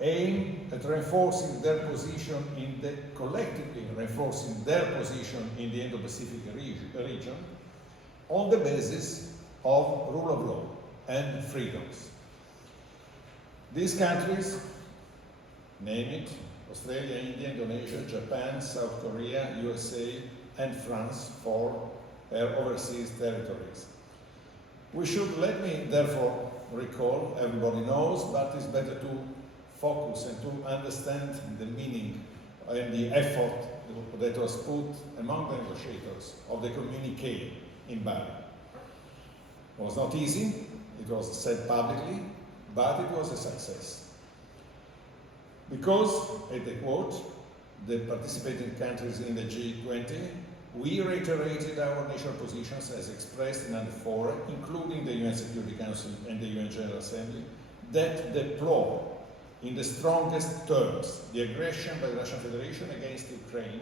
aim at reinforcing their position collectively reinforcing their position in the Indo-Pacific region on the basis of rule of law and freedoms. These countries, name it, Australia, India, Indonesia, Japan, South Korea, USA, and France for their overseas territories. We should, let me therefore recall, everybody knows, but it's better to focus and to understand the meaning and the effort that was put among the negotiators of the communiqué in Bali. It was not easy, it was said publicly, but it was a success. Because, at the quote, the participating countries in the G20, we reiterated our national positions as expressed in other fora, including the UN Security Council and the UN General Assembly, that deplore in the strongest terms the aggression by the Russian Federation against Ukraine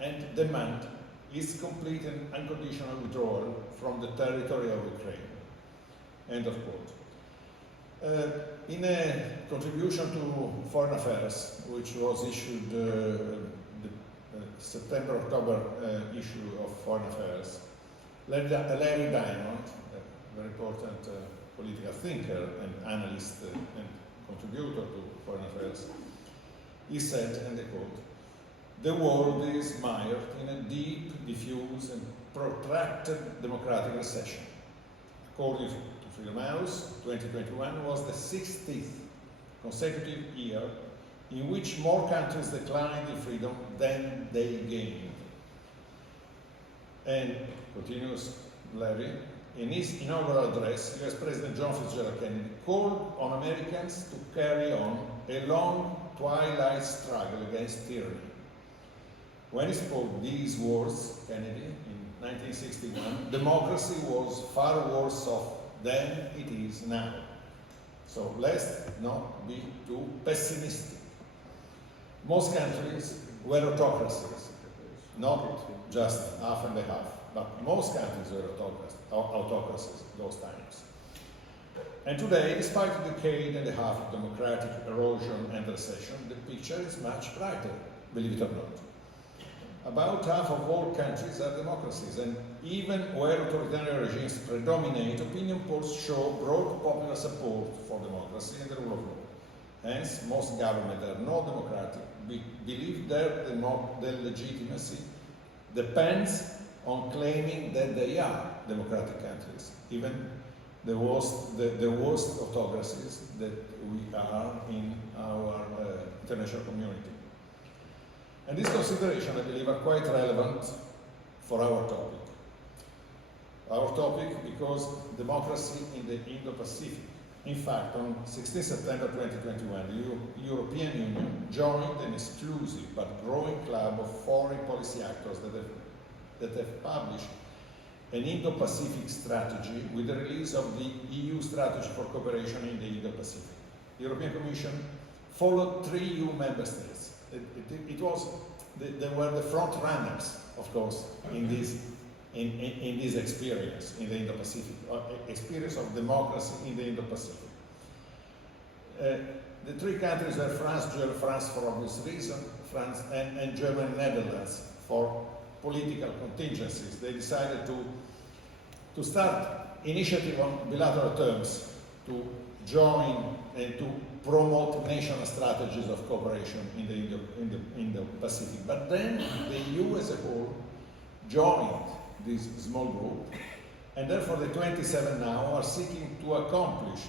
and demand its complete and unconditional withdrawal from the territory of Ukraine. End of quote. In a contribution to Foreign Affairs, which was issued the September-October issue of Foreign Affairs, Larry Diamond, a very important political thinker and analyst and contributor to Foreign Affairs, he said, and I quote, "The world is mired in a deep, diffuse and protracted democratic recession. According to Freedom House, 2021 was the 60th consecutive year in which more countries declined in freedom than they gained." And, continues Larry, in his inaugural address, US President John Fitzgerald Kennedy called on Americans to carry on a long twilight struggle against tyranny. When he spoke these words, Kennedy, in 1961, democracy was far worse off than it is now. So let's not be too pessimistic. Most countries were autocracies, not just half and a half, but most countries were autocracies those times. And today, despite a decade and a half of democratic erosion and recession, the picture is much brighter, believe it or not. About half of all countries are democracies, and even where authoritarian regimes predominate, opinion polls show broad popular support for democracy and the rule of law. Hence, most governments are not democratic, believe their legitimacy depends on claiming that they are democratic countries, even the worst autocracies that we are in our international community. And these considerations, I believe, are quite relevant for our topic. Our topic because democracy in the Indo-Pacific. In fact, on 16 September 2021, the European Union joined an exclusive but growing club of foreign policy actors that have published an Indo-Pacific strategy with the release of the EU strategy for cooperation in the Indo-Pacific. The European Commission followed 3 EU member states. They were the front runners, of course, in this experience in the Indo-Pacific, experience of democracy in the Indo-Pacific. The 3 countries were France for obvious reasons, France and Germany and Netherlands for political contingencies. They decided to start initiative on bilateral terms to join and to promote national strategies of cooperation in the Indo-Pacific. But then the EU as a whole joined this small group, and therefore the 27 now are seeking to accomplish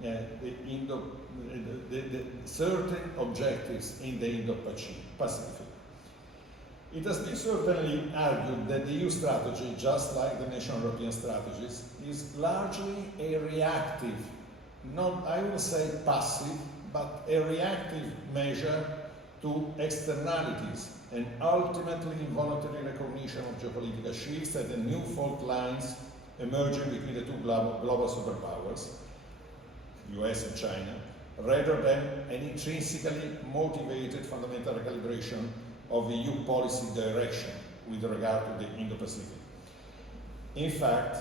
the certain objectives in the Indo-Pacific. It has been certainly argued that the EU strategy, just like the national European strategies, is largely a reactive, not, I will say passive, but a reactive measure to externalities and ultimately involuntary recognition of geopolitical shifts and the new fault lines emerging between the 2 global superpowers, US and China, rather than an intrinsically motivated fundamental recalibration of the EU policy direction with regard to the Indo-Pacific. In fact,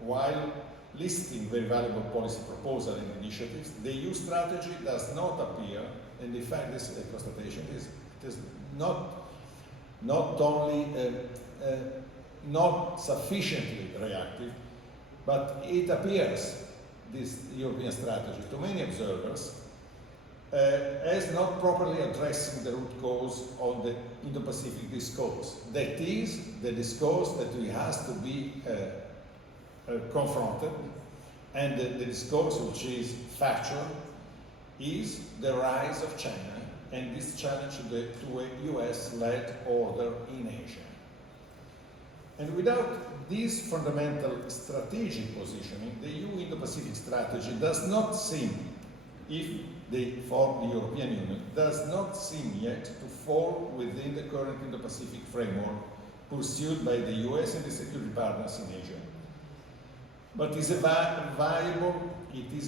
while listing very valuable policy proposals and initiatives, the EU strategy does not appear, and in fact this is a constatation, it is not only not sufficiently reactive, but it appears, this European strategy, to many observers, as not properly addressing the root cause of the Indo-Pacific discourse. That is, the discourse that we has to be confronted, and the discourse which is factual is the rise of China and this challenge to a US-led order in Asia. And without this fundamental strategic positioning, the EU Indo-Pacific strategy does not seem, for the European Union, does not seem yet to fall within the current Indo-Pacific framework pursued by the US and the security partners in Asia. But it is a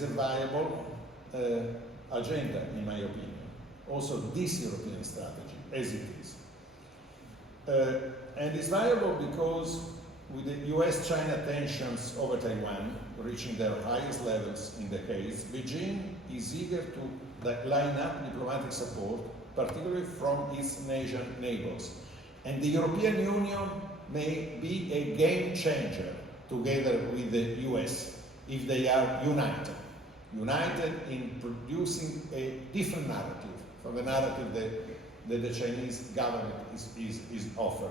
viable agenda, in my opinion. Also, this European strategy, as it is. And it's viable because with the US-China tensions over Taiwan reaching their highest levels in decades, Beijing is eager to line up diplomatic support, particularly from its Asian neighbors. And the European Union may be a game changer together with the US if they are united in producing a different narrative from the narrative that the Chinese government is offering.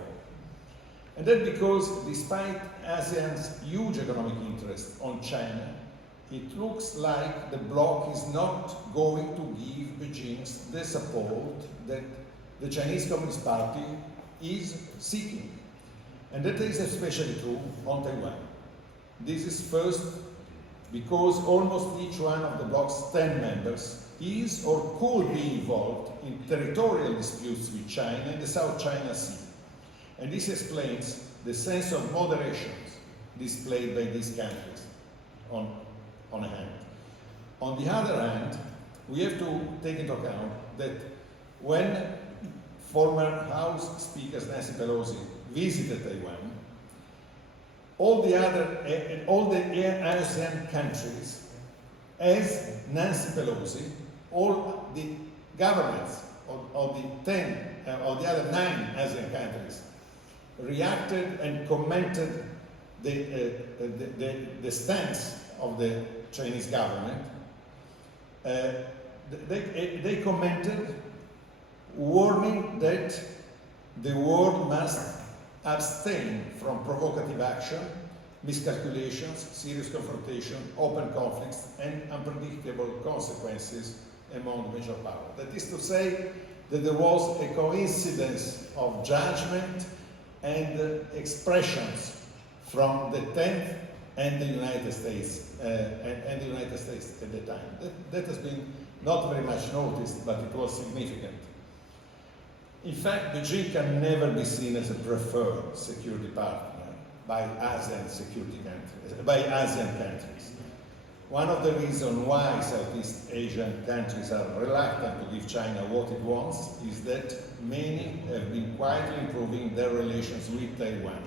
And that because despite ASEAN's huge economic interest on China, it looks like the bloc is not going to give Beijing the support that the Chinese Communist Party is seeking. And that is especially true on Taiwan. This is first because almost each one of the bloc's 10 members is or could be involved in territorial disputes with China in the South China Sea. And this explains the sense of moderation displayed by these countries on a hand. On the other hand, we have to take into account that when former House Speaker Nancy Pelosi visited Taiwan, all the ASEAN countries, as Nancy Pelosi, all the governments of the other 9 ASEAN countries reacted and commented the stance of the Chinese government. They commented, warning that the world must abstain from provocative action, miscalculations, serious confrontation, open conflicts, and unpredictable consequences among the major powers. That is to say that there was a coincidence of judgment and expressions from the 10th and the United States, and the United States at the time. That has been not very much noticed, but it was significant. In fact, Beijing can never be seen as a preferred security partner by ASEAN countries. One of the reasons why Southeast Asian countries are reluctant to give China what it wants is that many have been quietly improving their relations with Taiwan,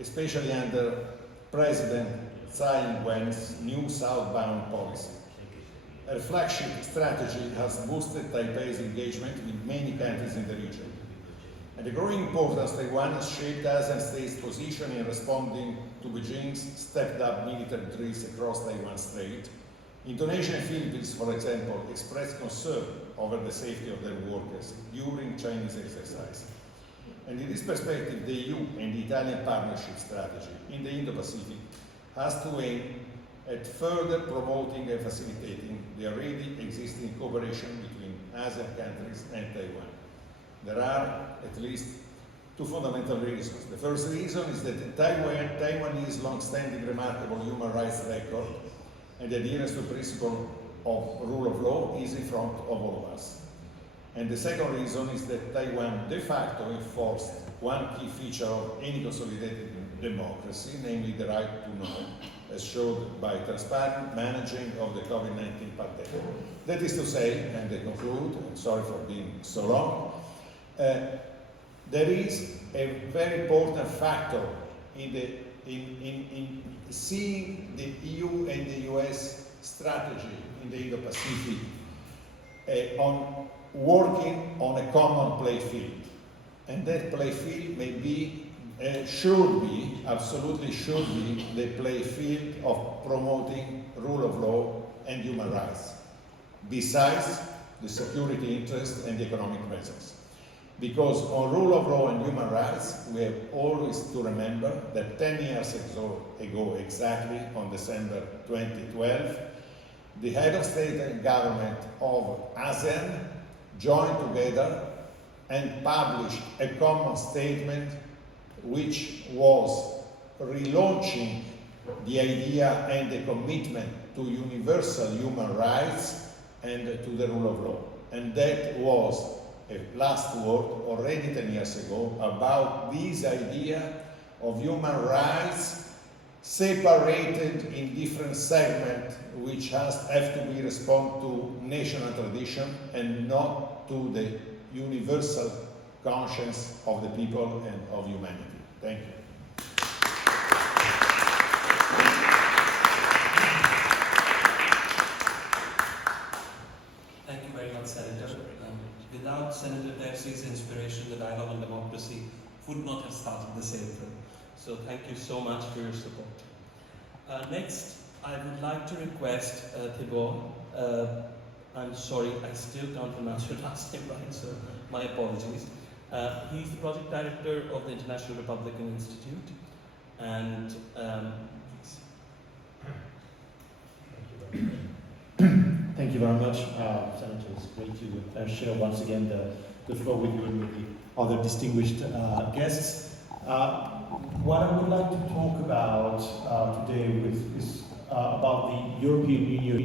especially under President Tsai Ing-wen's new southbound policy. Her flagship strategy has boosted Taipei's engagement with many countries in the region. And the growing importance Taiwan has shaped ASEAN states' position in responding to Beijing's stepped-up military drills across Taiwan Strait. Indonesia and Philippines, for example, expressed concern over the safety of their workers during Chinese exercise. And in this perspective, the EU and the Italian partnership strategy in the Indo-Pacific has to aim at further promoting and facilitating the already existing cooperation between ASEAN countries and Taiwan. There are at least 2 fundamental reasons. The first reason is that Taiwanese long-standing remarkable human rights record and adherence to the principle of rule of law is in front of all of us. And the second reason is that Taiwan de facto enforced one key feature of any consolidated democracy, namely the right to know, as showed by transparent managing of the COVID-19 pandemic. That is to say, and I conclude, I'm sorry for being so long, there is a very important factor in the in seeing the EU and the US strategy in the Indo-Pacific on working on a common play field. And that play field may be, absolutely should be, the play field of promoting rule of law and human rights, besides the security interest and the economic presence. Because on rule of law and human rights, we have always to remember that 10 years ago exactly, on December 2012, the head of state and government of ASEAN joined together and published a common statement which was relaunching the idea and the commitment to universal human rights and to the rule of law. And that was a last word already 10 years ago about this idea of human rights separated in different segments which have to be respond to national tradition and not to the universal conscience of the people and of humanity. Thank you. Thank you very much, Senator. Without Senator Terzi's inspiration, the dialogue on democracy would not have started this April. So thank you so much for your support. Next, I would like to request Thibault. I'm sorry, I still can't pronounce your last name right, so my apologies. He's the project director of the International Republican Institute, and thank you very much, Senator. It's great to share once again the floor with you and with the other distinguished guests. What I would like to talk about today is about the European Union